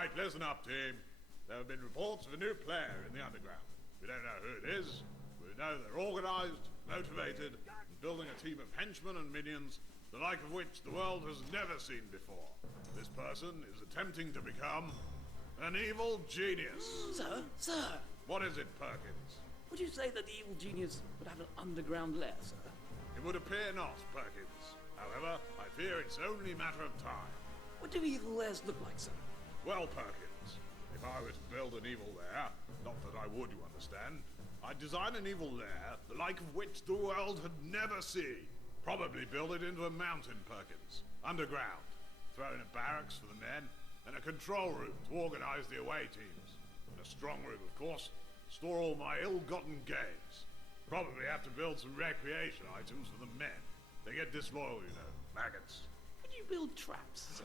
Alright, listen up, team. There have been reports of a new player in the underground. We don't know who it is. We know they're organized, motivated, and building a team of henchmen and minions, the like of which the world has never seen before. This person is attempting to become an evil genius. Sir, What is it, Perkins? would you say that the evil genius would have an underground lair, sir? It would appear not, Perkins. However, I fear it's only a matter of time. What do evil lairs look like, sir? Well, Perkins, if I were to build an evil lair, not that I would, you understand, I'd design an evil lair, the like of which the world had never seen. Probably build it into a mountain, Perkins, underground. Throw in a barracks for the men, and a control room to organize the away teams. And a strong room, of course, store all my ill-gotten gains. Probably have to build some recreation items for the men. They get disloyal, you know, maggots. Would you build traps, sir?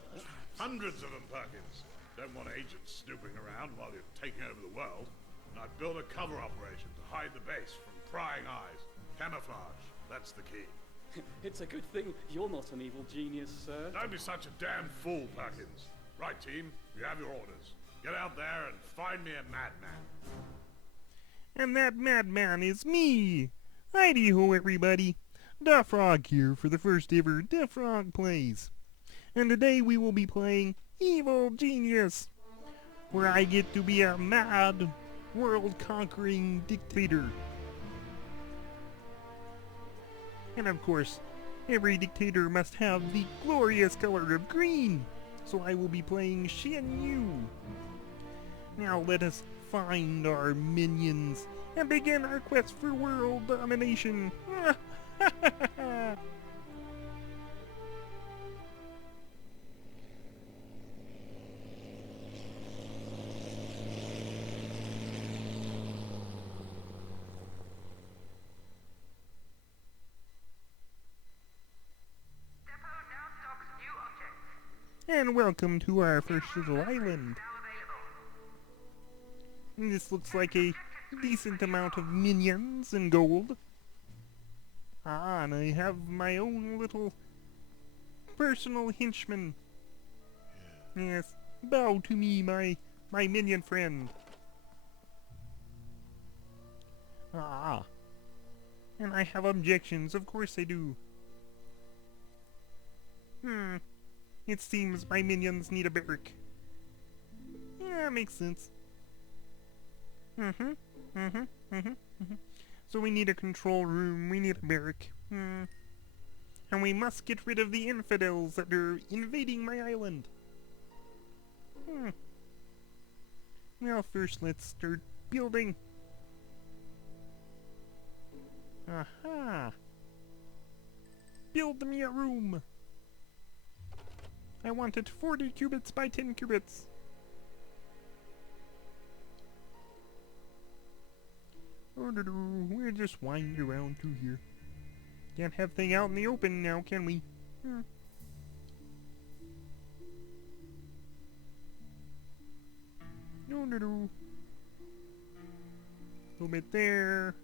Hundreds of them, Perkins. Don't want agents snooping around while you're taking over the world. And I'd build a cover operation to hide the base from prying eyes. Camouflage, that's the key. It's a good thing you're not an evil genius, sir. Don't be such a damn fool, Perkins. Right, team, you have your orders. Get out there and find me a madman. And that madman is me! Heidi-ho, everybody! DaFrog here for the first ever DaFrog Plays. And today we will be playing Evil Genius, where I get to be a mad, world-conquering dictator. And of course, every dictator must have the glorious color of green, so I will be playing Shen Yu. Now let us find our minions and begin our quest for world domination. And welcome to our first little island. And this looks like a decent amount of minions and gold. Ah, and I have my own little personal henchman. Yes, bow to me, my minion friend. Ah, and I have objections, of course I do. It seems my minions need a barrack. Yeah, makes sense. So we need a control room, we need a barrack. And we must get rid of the infidels that are invading my island. Well, first let's start building. Aha! Build me a room! I want it 40 cubits by 10 cubits. We're just winding around through here. Can't have thing out in the open now, can we? Little bit there.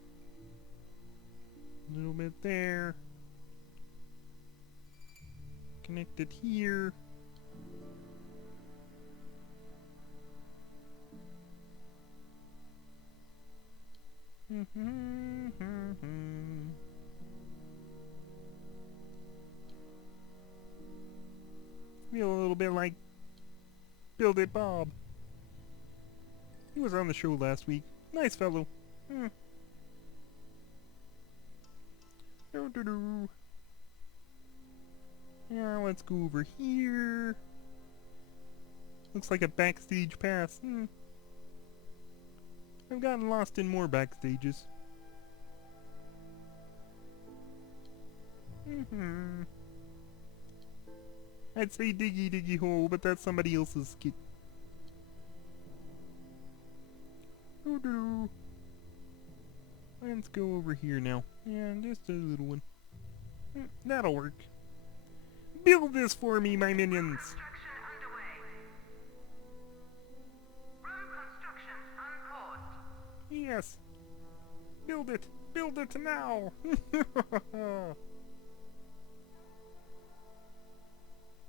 Little bit there. Connect it here. Feel a little bit like Build It Bob. He was on the show last week. Nice fellow. Yeah, let's go over here. Looks like a backstage pass. I've gotten lost in more backstages. I'd say diggy diggy hole, but that's somebody else's skit. Let's go over here now. Yeah, just a little one. That'll work. Build this for me, my minions! Yes! Build it! Build it now!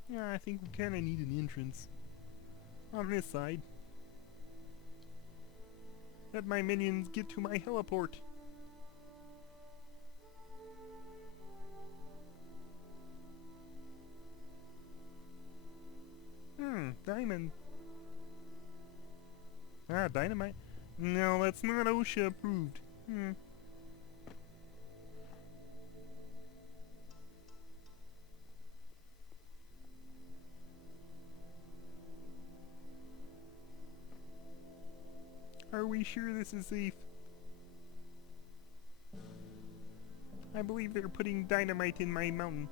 Yeah, I think we kinda need an entrance. on this side. Let my minions get to my heliport. Diamond. Ah, dynamite. No, that's not OSHA approved. Are we sure this is safe? I believe they're putting dynamite in my mountain.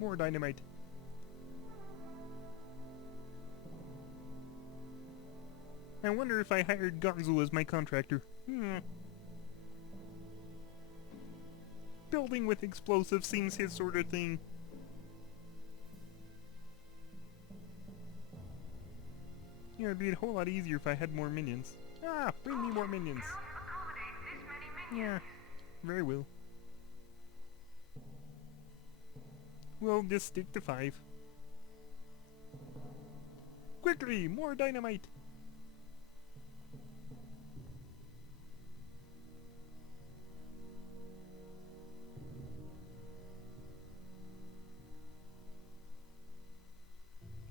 More dynamite. I wonder if I hired Gonzo as my contractor. Building with explosives seems his sort of thing. Yeah, it'd be a whole lot easier if I had more minions. Ah, bring me more minions. Yeah, very well. We'll just stick to 5. Quickly, more dynamite!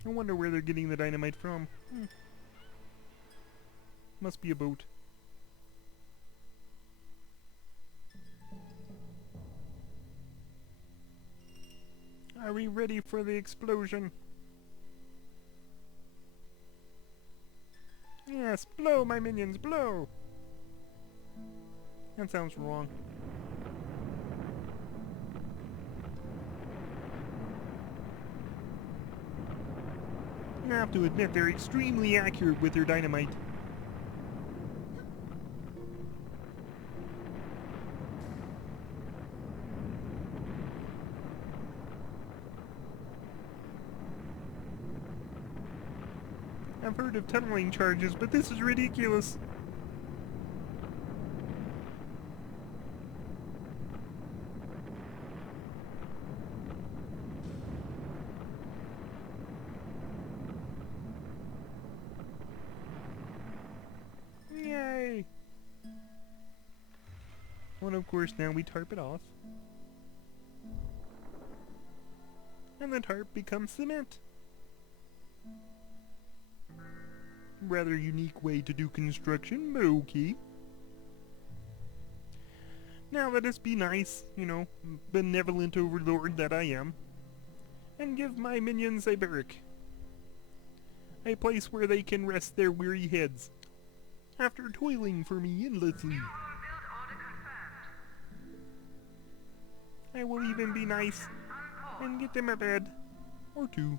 I wonder where they're getting the dynamite from. Must be a boat. Are we ready for the explosion? Yes, blow, my minions, blow! That sounds wrong. I have to admit, they're extremely accurate with their dynamite. I've heard of tunneling charges, but this is ridiculous. Yay! Well, of course, now we tarp it off. And the tarp becomes cement. Rather unique way to do construction, but okay. Now let us be nice, you know, benevolent overlord that I am, and give my minions a barrack. A place where they can rest their weary heads, after toiling for me endlessly. I will even be nice, and get them a bed, or 2.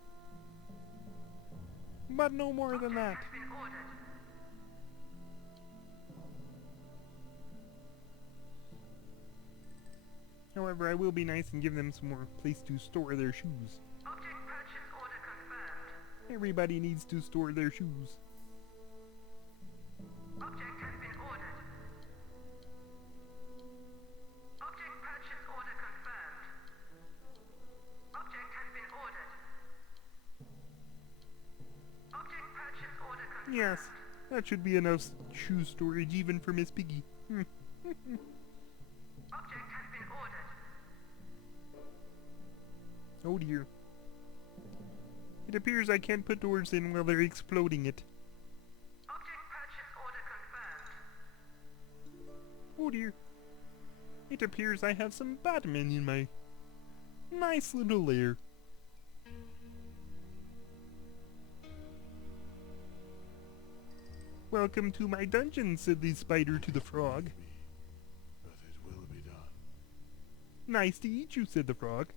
But no more than that. However, I will be nice and give them some more place to store their shoes. Object purchase order confirmed. Everybody needs to store their shoes. Object has been ordered. Object purchase order confirmed. Object has been ordered. Object purchase order confirmed. Yes, that should be enough shoe storage even for Miss Piggy. Object has been ordered. Oh dear. It appears I can't put doors in while they're exploding it. Object purchase order confirmed. Oh dear. It appears I have some Batman in my nice little lair. Welcome to my dungeon, said the spider to the frog. But it will be done. Nice to eat you, said the frog.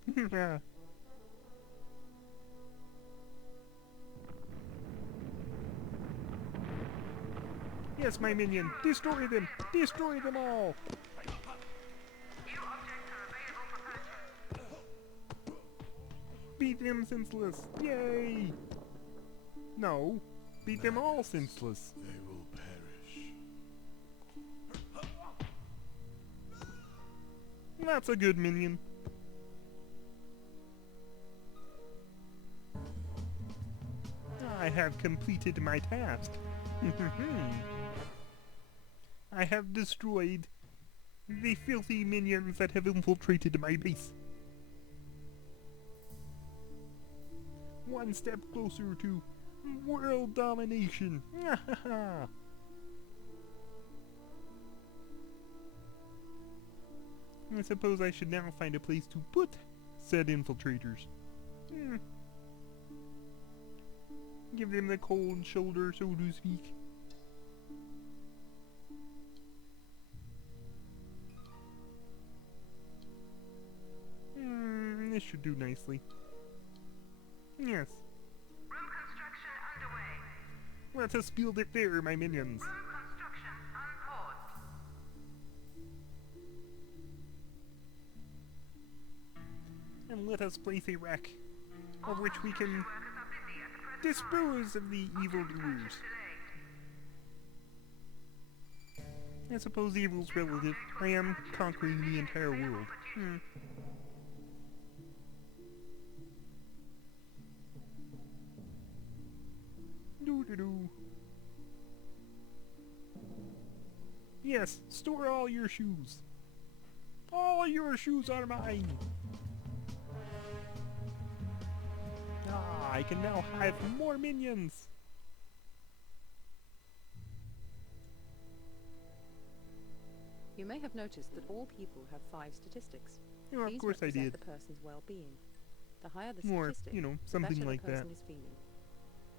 Yes, my minion, destroy them! Destroy them all! New objects are available for purchase. Beat them senseless! Yay! No, beat them all senseless. They will perish. That's a good minion. I have completed my task. I have destroyed the filthy minions that have infiltrated my base. One step closer to world domination. I suppose I should now find a place to put said infiltrators. Give them the cold shoulder, so to speak. This should do nicely. Yes. Room construction underway. Let us build it there, my minions. Room construction unpaused. And let us place a rack of which we can Workers are busy at the present time. dispose of the evildoers. Delayed. I suppose evil's relative. I am conquering the entire world. Doo-doo-doo. Yes, store all your shoes. All your shoes are mine. I can now have more minions. You may have noticed that all people have 5 statistics. Oh, of These course I represent did. the person's well-being. The higher the Or, statistic, you know, the something better like the person that. is feeling.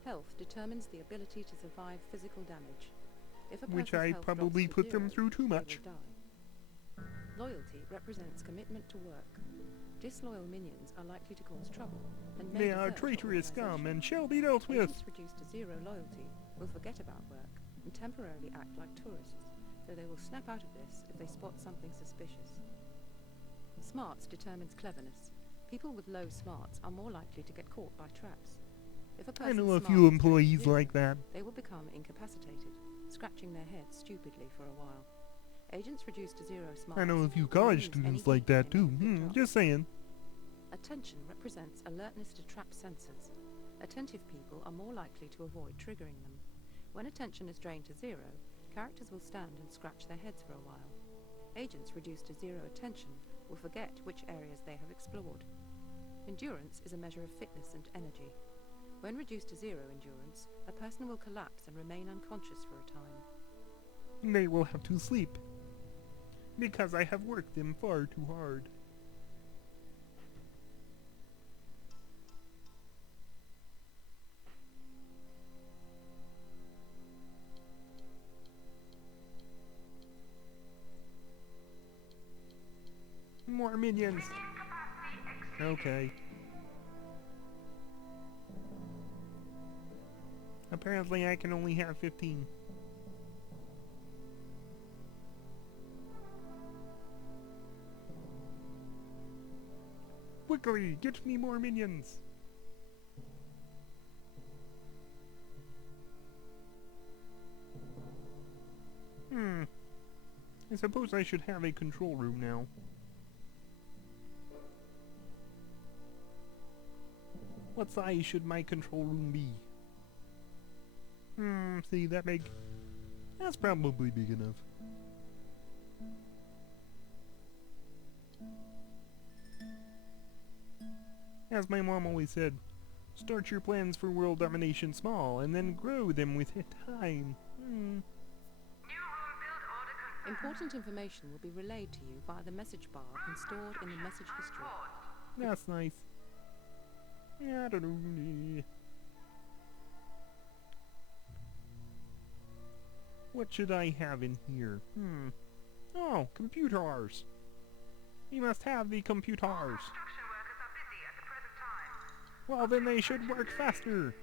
Health determines the ability to survive physical damage. If a Which person's I health probably drops to put them 0, through too they much. will die. Loyalty represents commitment to work. Disloyal minions are likely to cause trouble, and may They are desert traitorous scum organisation. and shall be dealt with. Agents reduced to 0 loyalty will forget about work and temporarily act like tourists, though they will snap out of this if they spot something suspicious. Smarts determines cleverness. People with low smarts are more likely to get caught by traps. If a I person's know a smarts few is rated employees 0, like that. they will become incapacitated, scratching their heads stupidly for a while. Agents reduced to 0 smarts. I know a few will college use students any like that key they too. may have picked up. Just saying. Attention represents alertness to trap sensors. Attentive people are more likely to avoid triggering them. When attention is drained to 0, characters will stand and scratch their heads for a while. Agents reduced to 0 attention will forget which areas they have explored. Endurance is a measure of fitness and energy. When reduced to 0 endurance, a person will collapse and remain unconscious for a time. They will have to sleep. Because I have worked them far too hard. More minions. Okay. Apparently I can only have 15. Quickly, get me more minions. I suppose I should have a control room now. What size should my control room be? See, that big? That's probably big enough. As my mom always said, start your plans for world domination small, and then grow them with time. New room build order confirmed. Important information will be relayed to you via the message bar and stored in the message history. That's nice. I don't know. What should I have in here? Oh, computers. We must have the computers. Construction workers are busy at the present time. Well, then they should work faster.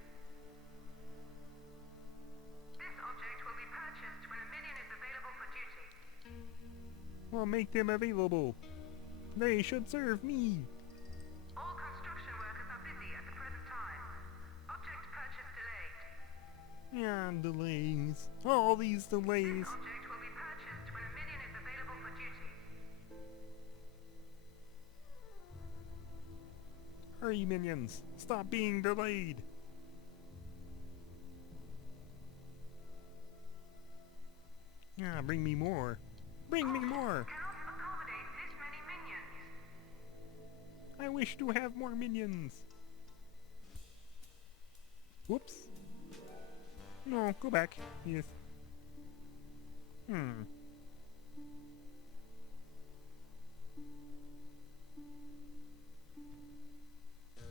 This object will be purchased when a minion is available for duty. Well, make them available. They should serve me. All construction workers are busy at the present time. Object purchase delayed. And delays. All these delays. Object will be purchased when a minion is available for duty. Hurry, minions. Stop being delayed. Ah, bring me more. Bring me more. Cannot accommodate this many minions. I wish to have more minions. Whoops. No, go back. Yes.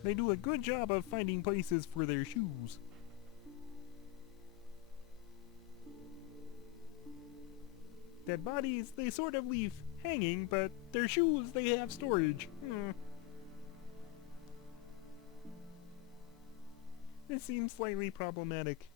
They do a good job of finding places for their shoes. Dead bodies, they sort of leave hanging, but their shoes, they have storage. This seems slightly problematic.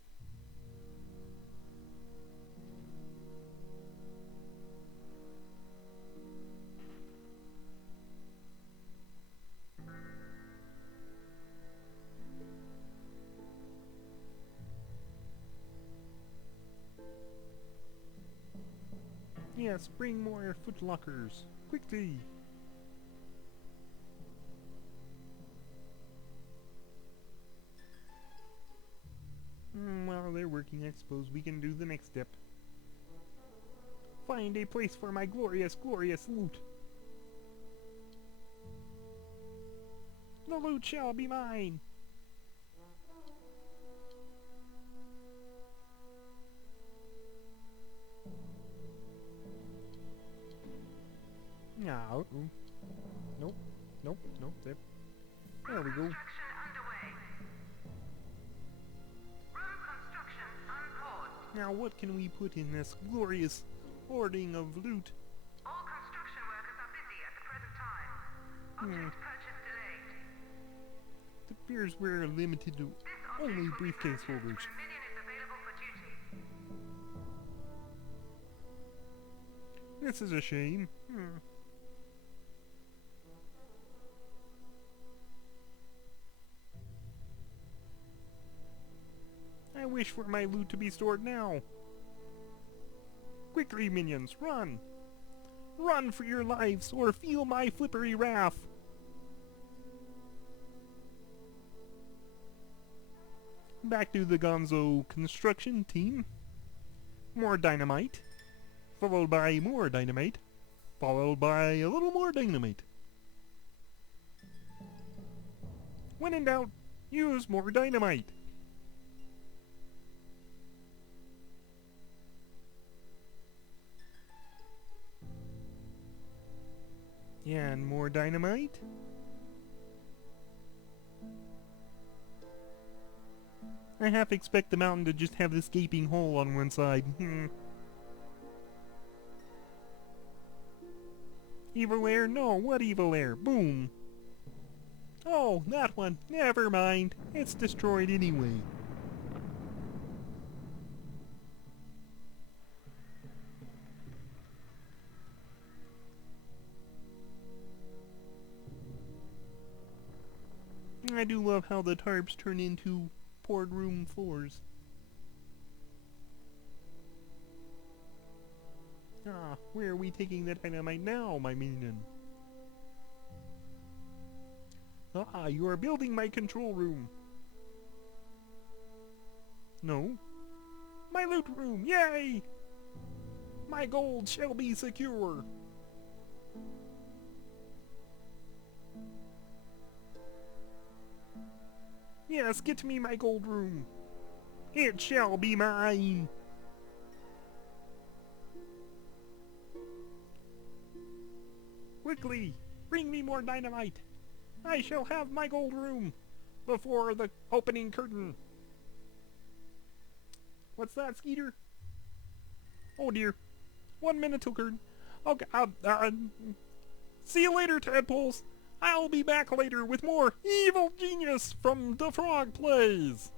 Yes, bring more footlockers. Quickly! While they're working, I suppose we can do the next step. Find a place for my glorious, glorious loot. The loot shall be mine! No. Nope. Nope. Nope. There we go. Construction underway. Road construction unpaused. Now what can we put in this glorious hoarding of loot? All construction workers are busy at the present time. Object purchase delayed. It appears we're limited to This object only will be briefcase purchased holders. when a minion is available for duty. This is a shame. I wish for my loot to be stored now. Quickly, minions, run! Run for your lives, or feel my flippery wrath! Back to the Gonzo construction team. More dynamite. Followed by more dynamite. Followed by a little more dynamite. When in doubt, use more dynamite. Yeah, and more dynamite. I half expect the mountain to just have this gaping hole on one side. Evil air? No, what evil air? Boom! Oh, that one. Never mind. It's destroyed anyway. I do love how the tarps turn into poured room floors. Ah, where are we taking the dynamite now, my minion? Ah, you are building my control room. No. My loot room, yay! My gold shall be secure. Yes, get me my gold room. It shall be mine. Quickly, bring me more dynamite. I shall have my gold room before the opening curtain. What's that, Skeeter? Oh dear. 1 minute till curtain. Okay, see you later, tadpoles. I'll be back later with more Evil Genius from the Frog Plays.